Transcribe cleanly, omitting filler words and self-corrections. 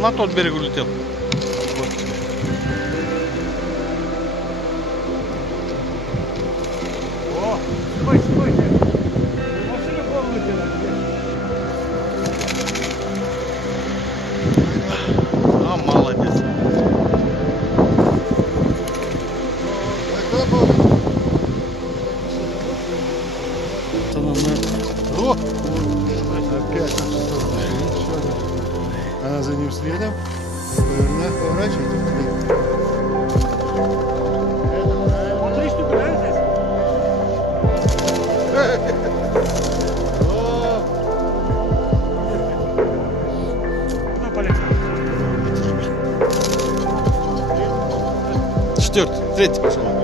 На тот берег улетел. О, стой, стойте. Машина к вам улетела. А, молодец. О! Опять на ту сторону. Она за ним следом. Поворачивайте. Вот 3 штуки, да, здесь? Куда полетел? Четвертый, третий пошел.